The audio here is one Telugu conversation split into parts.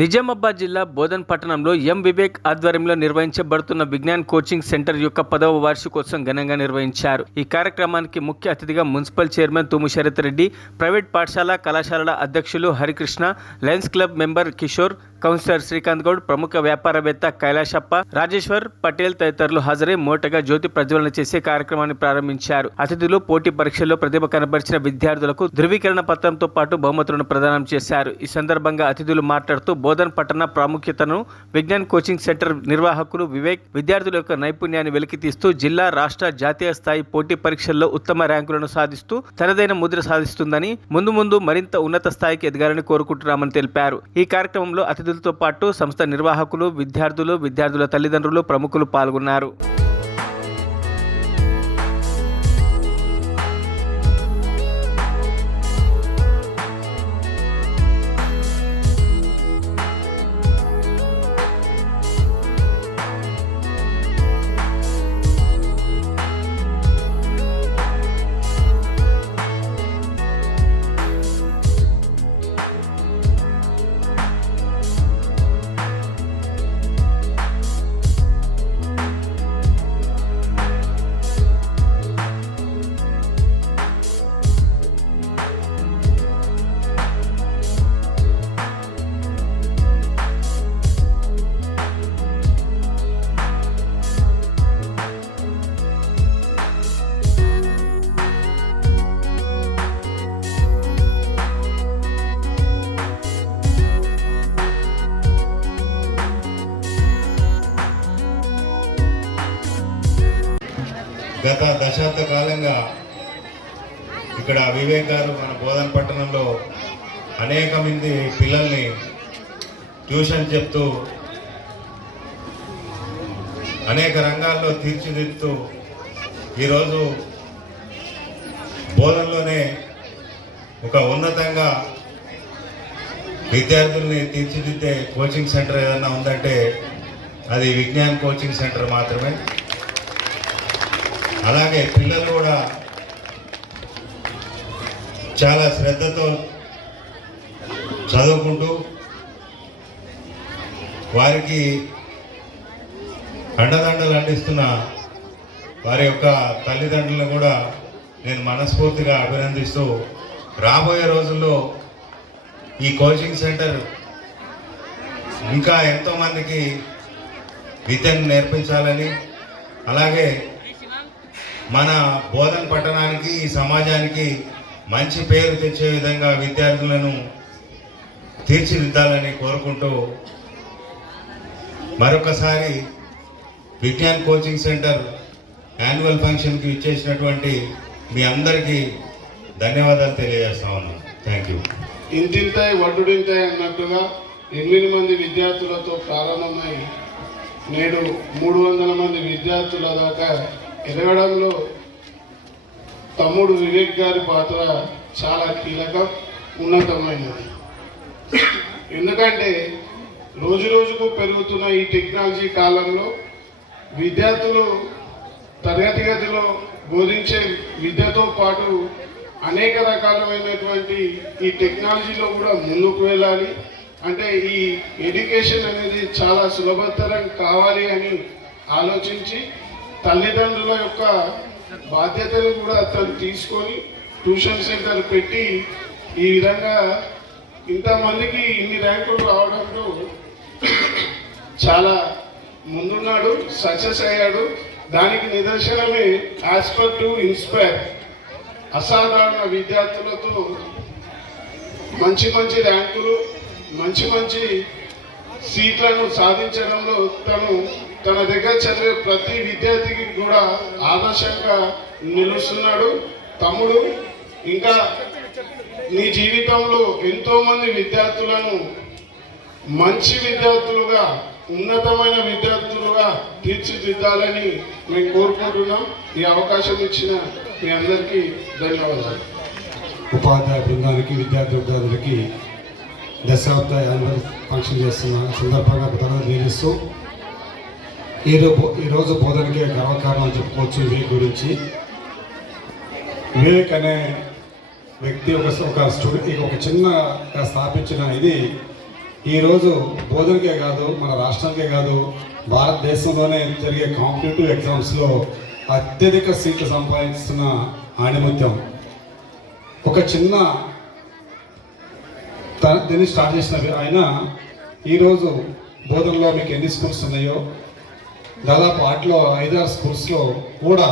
నిజామాబాద్ జిల్లా బోధన్ పట్టణంలో ఎం వివేక్ ఆధ్వర్యంలో నిర్వహించబడుతున్న విజ్ఞాన్ కోచింగ్ సెంటర్ యొక్క 10వ వార్షికోత్సవం ఘనంగా నిర్వహించారు. ఈ కార్యక్రమానికి ముఖ్య అతిథిగా మున్సిపల్ చైర్మన్ తుమ్ము శరత్ రెడ్డి, ప్రైవేట్ పాఠశాల కళాశాలల అధ్యక్షులు Harikrishna, lions club member Kishore, councillor Srikanth Goud, ప్రముఖ వ్యాపారవేత్త కైలాషప్ప, రాజేశ్వర్ పటేల్ తదితరులు హాజరై మోటగా జ్యోతి ప్రజ్వలన చేసే కార్యక్రమాన్ని ప్రారంభించారు. అతిథులు పోటీ పరీక్షల్లో ప్రతిభ కనబరిచిన విద్యార్థులకు ధృవీకరణ పత్రంతో పాటు బహుమతులను ప్రదానం చేశారు. ఈ సందర్భంగా అతిథులు మాట్లాడుతూ బోధన్ పట్టణ ప్రాముఖ్యతను, విజ్ఞాన్ కోచింగ్ సెంటర్ నిర్వాహకులు వివేక్ విద్యార్థుల యొక్క నైపుణ్యాన్ని వెలికితీస్తూ జిల్లా, రాష్ట్ర, జాతీయ స్థాయి పోటీ పరీక్షల్లో ఉత్తమ ర్యాంకులను సాధిస్తూ తనదైన ముద్ర సాధిస్తుందని, ముందు మరింత ఉన్నత స్థాయికి ఎదగాలని కోరుకుంటున్నామని తెలిపారు. ఈ కార్యక్రమంలో అతిథులతో పాటు సంస్థ నిర్వాహకులు, విద్యార్థుల తల్లిదండ్రులు, ప్రముఖులు పాల్గొన్నారు. గత దశాబ్ద కాలంగా ఇక్కడ వివేక్ గారు మన బోధన్ పట్టణంలో అనేక మంది పిల్లల్ని ట్యూషన్ చెప్తూ అనేక రంగాల్లో తీర్చిదిద్దుతూ ఈరోజు బోధనలోనే ఒక ఉన్నతంగా విద్యార్థుల్ని తీర్చిదిద్దే కోచింగ్ సెంటర్ ఏదైనా ఉందంటే అది విజ్ఞాన్ కోచింగ్ సెంటర్ మాత్రమే. అలాగే పిల్లలు కూడా చాలా శ్రద్ధతో చదువుకుంటూ వారికి అండదండలు అందిస్తున్న వారి యొక్క తల్లిదండ్రులను కూడా నేను మనస్ఫూర్తిగా అభినందిస్తూ, రాబోయే రోజుల్లో ఈ కోచింగ్ సెంటర్ ఇంకా ఎంతోమందికి విద్యను నేర్పించాలని, అలాగే మన బోధన్ పట్టణానికి, ఈ సమాజానికి మంచి పేరు తెచ్చే విధంగా విద్యార్థులను తీర్చిదిద్దాలని కోరుకుంటూ మరొకసారి విజ్ఞాన్ కోచింగ్ సెంటర్ యాన్యువల్ ఫంక్షన్కి ఇచ్చేసినటువంటి మీ అందరికీ ధన్యవాదాలు తెలియజేస్తా ఉన్నాను. Thank you. ఇంతింతాయి వడ్డుడింతాయి అన్నట్టుగా 8 మంది విద్యార్థులతో ప్రారంభమై నేడు 300 మంది విద్యార్థుల దాకా ఎదగడంలో తమ్ముడు వివేక్ గారి పాత్ర చాలా కీలకం, ఉన్నతమైనది. ఎందుకంటే రోజుకు పెరుగుతున్న ఈ టెక్నాలజీ కాలంలో విద్యార్థులు తరగతి గదిలో బోధించే విద్యతో పాటు అనేక రకాలైనటువంటి ఈ టెక్నాలజీలో కూడా ముందుకు వెళ్ళాలి. అంటే ఈ ఎడ్యుకేషన్ అనేది చాలా సులభతరం కావాలి అని ఆలోచించి తల్లిదండ్రుల యొక్క బాధ్యతను కూడా తను తీసుకొని ట్యూషన్ సెంటర్ పెట్టి ఈ విధంగా ఇంతమందికి ఇన్ని ర్యాంకులు రావడంతో చాలా ముందున్నాడు, సక్సెస్ అయ్యాడు. దానికి నిదర్శనమే ఆస్పర్ టు ఇన్స్పైర్. అసాధారణ విద్యార్థులతో మంచి ర్యాంకులు, మంచి సీట్లను సాధించడంలో తన దగ్గర చదివే ప్రతి విద్యార్థికి కూడా ఆదర్శంగా నిలుస్తున్నాడు. తమ్ముడు, ఇంకా నీ జీవితంలో ఎంతోమంది విద్యార్థులను మంచి విద్యార్థులుగా, ఉన్నతమైన విద్యార్థులుగా తీర్చిదిద్దాలని మేము కోరుకుంటున్నాం. ఈ అవకాశం ఇచ్చిన మీ అందరికీ ధన్యవాదాలు. ఉపాధ్యాయ బృందానికి, విద్యార్థులందరికీ దశాబ్ద యాన్యువల్ ఫంక్షన్ చేస్తున్న సందర్భంగా ధన్యవాదాలు తెలియజేస్తూ, ఈరోజు బోధనకి గర్వకారణం చెప్పుకోవచ్చు. వివేక్ గురించి, వివేక్ అనే వ్యక్తి ఒక స్టూడెంట్ ఒక చిన్న స్థాపించిన ఇది ఈరోజు బోధనకే కాదు, మన రాష్ట్రానికే కాదు, భారతదేశంలోనే జరిగే కాంపిటేటివ్ ఎగ్జామ్స్లో అత్యధిక సీట్లు సంపాదిస్తున్న ఆణిముత్యం. ఒక చిన్న దీన్ని స్టార్ట్ చేసిన ఆయన ఈరోజు బోధనలో మీకు ఎన్ని స్కూల్స్ ఉన్నాయో దాదాపు వాటిలో 5-6 స్కూల్స్లో కూడా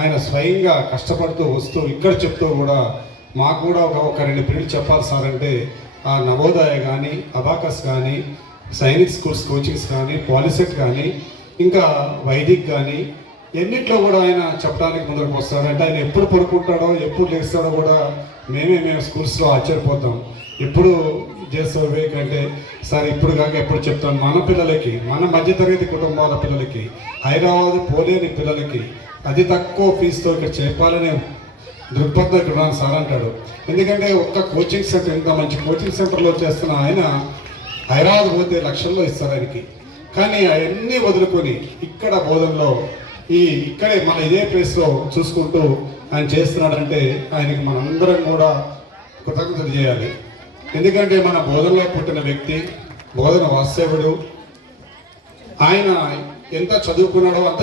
ఆయన స్వయంగా కష్టపడుతూ వస్తూ ఇక్కడ చెప్తూ కూడా మాకు కూడా ఒక 2 పీరియడ్లు చెప్పాలి సార్ అంటే ఆ నవోదయ కానీ, అబాకస్ కానీ, సైనిక్ స్కూల్స్ కోచింగ్స్ కానీ, పాలిసెట్ కానీ, ఇంకా వైదిక్ కానీ ఎన్నిట్లో కూడా ఆయన చెప్పడానికి ముందుకు వస్తాడు. అంటే ఆయన ఎప్పుడు పడుకుంటాడో ఎప్పుడు లేస్తాడో కూడా మేము స్కూల్స్లో ఆశ్చర్యపోతాం. ఎప్పుడు చేస్తావు వివేక్ అంటే సార్ ఇప్పుడు కాక ఎప్పుడు చెప్తాం. మన పిల్లలకి, మన మధ్యతరగతి కుటుంబాల పిల్లలకి, హైదరాబాద్ పోలేని పిల్లలకి అతి తక్కువ ఫీజుతో ఇక్కడ చెప్పాలనే దృక్పథం ఇక్కడ ఉన్నాను సార్ అంటాడు. ఎందుకంటే ఒక్క కోచింగ్ సెంటర్, ఇంత మంచి కోచింగ్ సెంటర్లో చేస్తున్న ఆయన హైదరాబాద్ పోతే లక్షల్లో ఇస్తారు ఆయనకి. కానీ అవన్నీ వదులుకొని ఇక్కడ బోధనలో ఇక్కడే మన ఇదే ప్లేస్లో చూసుకుంటూ ఆయన చేస్తున్నాడంటే ఆయనకి మనందరం కూడా కృతజ్ఞతలు చేయాలి. ఎందుకంటే మన బోధనలో పుట్టిన వ్యక్తి, బోధన వాస్తవుడు. ఆయన ఎంత చదువుకున్నాడో అంత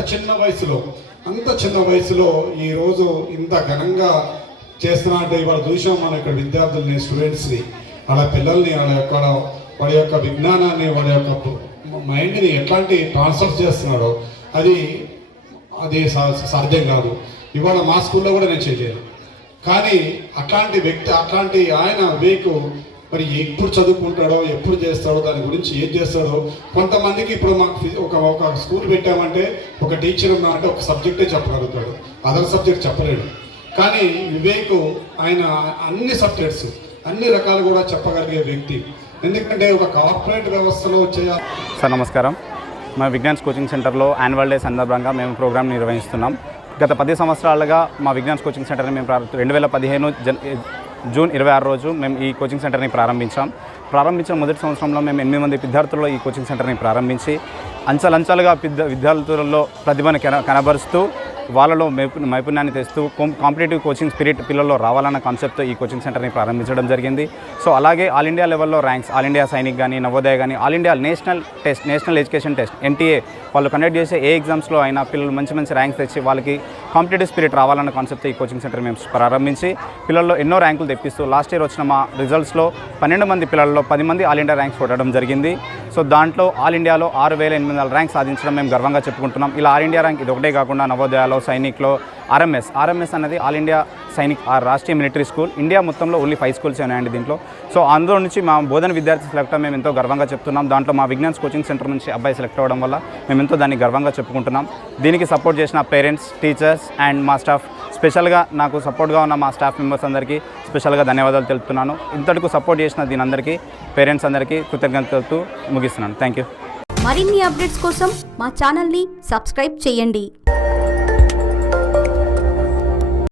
చిన్న వయసులో ఈరోజు ఇంత ఘనంగా చేస్తున్నా అంటే ఇవాళ చూసాం మనం ఇక్కడ విద్యార్థుల్ని, స్టూడెంట్స్ని, వాళ్ళ పిల్లల్ని, వాడి యొక్క విజ్ఞానాన్ని, వాడి యొక్క మైండ్ని ఎట్లాంటి ట్రాన్స్ఫర్ చేస్తున్నాడో అది సాధ్యం కాదు. ఇవాళ మా స్కూల్లో కూడా నేను చేయలేను. కానీ అట్లాంటి వ్యక్తి, అట్లాంటి ఆయన వివేక్ మరి ఎప్పుడు చదువుకుంటాడో, ఎప్పుడు చేస్తాడో, దాని గురించి ఏం చేస్తాడో. కొంతమందికి ఇప్పుడు మాకు ఒక స్కూల్ పెట్టామంటే ఒక టీచర్ ఉన్నామంటే ఒక సబ్జెక్టే చెప్పగలుగుతాడు, అదర్ సబ్జెక్ట్ చెప్పలేడు. కానీ వివేక్ ఆయన అన్ని సబ్జెక్ట్స్, అన్ని రకాలు కూడా చెప్పగలిగే వ్యక్తి. ఎందుకంటే ఒక కార్పొరేట్ వ్యవస్థలో చేయాలి. సార్ నమస్కారం. మా విజ్ఞాన్స్ కోచింగ్ సెంటర్లో యాన్యువల్ డే సందర్భంగా మేము ప్రోగ్రామ్ నిర్వహిస్తున్నాం. గత 10 సంవత్సరాలుగా మా విజ్ఞాన్స్ కోచింగ్ సెంటర్ని మేము 2015 జూన్ 26 రోజు మేము ఈ కోచింగ్ సెంటర్ని ప్రారంభించిన మొదటి సంవత్సరంలో మేము 8 మంది విద్యార్థుల్లో ఈ కోచింగ్ సెంటర్ని ప్రారంభించి అంచెలంచెలుగా విద్యార్థులలో ప్రతిభను కనబరుస్తూ వాళ్ళలో నైపుణ్యాన్ని తెస్తూ కాంపిటేటివ్ కోచింగ్ స్పిరిట్ పిల్లల్లో రావాలన్న కాన్సెప్ట్తో ఈ కోచింగ్ సెంటర్ని ప్రారంభించడం జరిగింది. సో అలాగే ఆల్ ఇండియా లెవెల్లో ర్యాంక్స్, ఆల్ ఇండియా సైనిక్ కానీ, నవోదయ కానీ, all India national education test NTA వాళ్ళు కండక్ట్ చేసే ఏ ఎగ్జామ్స్లో అయినా పిల్లలు మంచి ర్యాంక్స్ తెచ్చి వాళ్ళకి కాంపిటేటివ్ స్పిరిట్ రావాలన్న కాన్సెప్ట్తో ఈ కోచింగ్ సెంటర్ మేము ప్రారంభించి పిల్లల్లో ఎన్నో ర్యాంకులు తెప్పిస్తూ లాస్ట్ ఇయర్ వచ్చిన మా రిజల్ట్స్లో 12 మంది పిల్లల్లో 10 మంది ఆల్ ఇండియా ర్యాంక్స్ కొట్టడం జరిగింది. సో దాంట్లో ఆల్ ఇండియాలో 6,800 ర్యాంక్స్ సాధించడం మేము గర్వంగా చెప్పుకుంటున్నాం. ఇలా ఆల్ ఇండియా ర్యాంక్ ఇది ఒకటే కాకుండా నవోదయాలో, సైనిక్లో ఆర్ఎంఎస్ అనేది all India Sainik Rashtriya military school, India మొత్తంలో ఓన్లీ 5 స్కూల్స్ ఉన్నాయండి దీంట్లో. సో అందులో నుంచి మా బోధన విద్యార్థి సెలెక్ట్ మేము ఎంతో గర్వంగా చెప్తున్నాం. దాంట్లో మా విజ్ఞాన్స్ కోచింగ్ సెంటర్ నుంచి అబ్బాయి సెలెక్ట్ అవ్వడం వల్ల మేము ఎంతో దాన్ని గర్వంగా చెప్పుకుంటున్నాం. దీనికి సపోర్ట్ చేసిన పేరెంట్స్, టీచర్స్ అండ్ మా స్టాఫ్, స్పెషల్గా నాకు సపోర్ట్గా ఉన్న మా స్టాఫ్ మెంబర్స్ అందరికీ స్పెషల్గా ధన్యవాదాలు తెలుపుతున్నాను. ఇంతటికి సపోర్ట్ చేసిన దీని అందరికీ, పేరెంట్స్ అందరికీ కృతజ్ఞతలు ముగిస్తున్నాను. Thank you. మరిన్ని అప్డేట్స్ కోసం మా ఛానల్ని సబ్స్క్రైబ్ చేయండి.